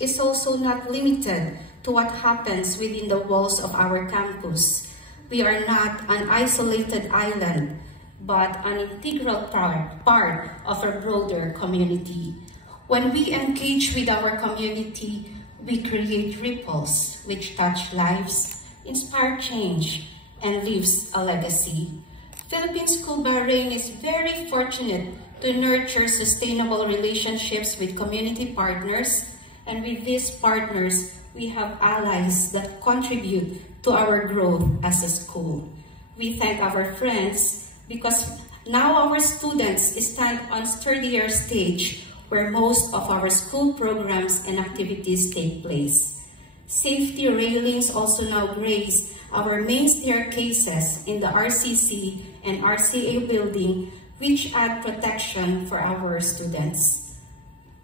is also not limited to what happens within the walls of our campus. We are not an isolated island, but an integral part of a broader community. When we engage with our community, we create ripples which touch lives, inspire change, and leaves a legacy. Philippine School Bahrain is very fortunate to nurture sustainable relationships with community partners, and with these partners, we have allies that contribute to our growth as a school. We thank our friends because now our students stand on sturdier stage where most of our school programs and activities take place. Safety railings also now grace our main staircases in the RCC and RCA building, which add protection for our students.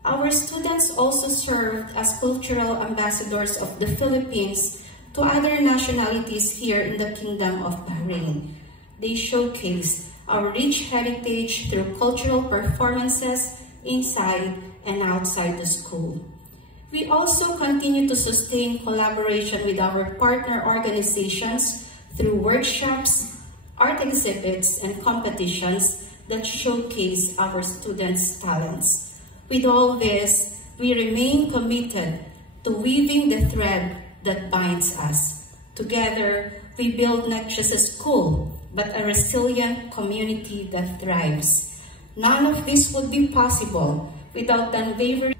Our students also served as cultural ambassadors of the Philippines to other nationalities here in the Kingdom of Bahrain. They showcased our rich heritage through cultural performances inside and outside the school. We also continue to sustain collaboration with our partner organizations through workshops, art exhibits, and competitions that showcase our students' talents. With all this, we remain committed to weaving the thread that binds us. Together, we build not just a school, but a resilient community that thrives. None of this would be possible without the unwavering.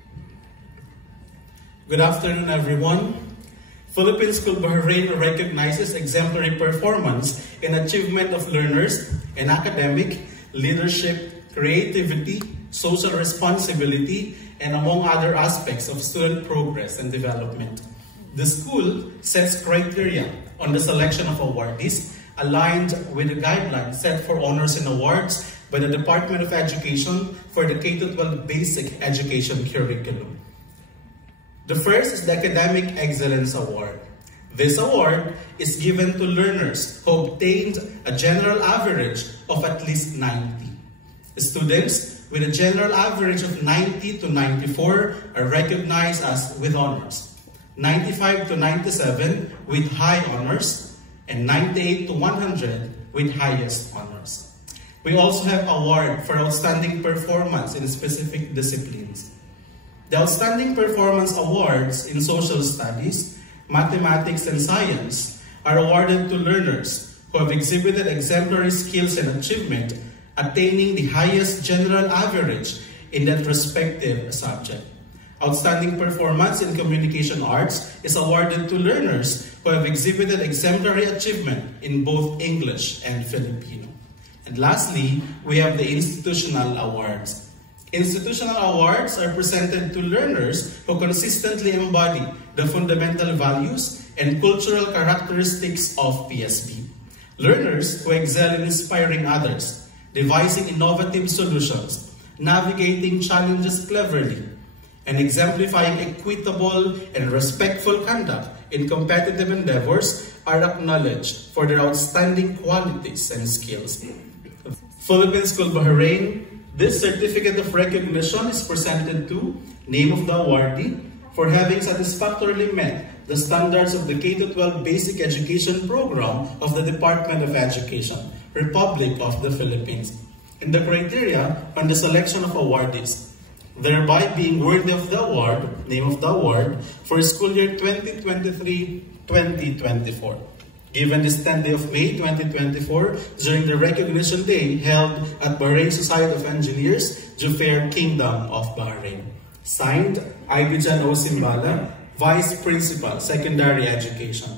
Good afternoon, everyone. Philippine School Bahrain recognizes exemplary performance and achievement of learners in academic, leadership, creativity, social responsibility, and among other aspects of student progress and development. The school sets criteria on the selection of awardees aligned with the guidelines set for honors and awards by the Department of Education for the K-12 Basic Education Curriculum. The first is the Academic Excellence Award. This award is given to learners who obtained a general average of at least 90. Students with a general average of 90 to 94 are recognized as with honors, 95 to 97 with high honors, and 98 to 100 with highest honors. We also have award for outstanding performance in specific disciplines. The Outstanding Performance Awards in Social Studies, Mathematics, and Science are awarded to learners who have exhibited exemplary skills and achievement, attaining the highest general average in that respective subject. Outstanding Performance in Communication Arts is awarded to learners who have exhibited exemplary achievement in both English and Filipino. And lastly, we have the Institutional Awards. Institutional awards are presented to learners who consistently embody the fundamental values and cultural characteristics of PSB. Learners who excel in inspiring others, devising innovative solutions, navigating challenges cleverly, and exemplifying equitable and respectful conduct in competitive endeavors are acknowledged for their outstanding qualities and skills. Philippine School Bahrain, this certificate of recognition is presented to name of the awardee for having satisfactorily met the standards of the K-12 Basic Education Program of the Department of Education, Republic of the Philippines, and the criteria on the selection of awardees, thereby being worthy of the award, name of the award, for school year 2023-2024. Given this 10th day of May 2024, during the recognition day held at Bahrain Society of Engineers, Jufair, Kingdom of Bahrain. Signed, Ibijan O. Simbala, Vice Principal, Secondary Education.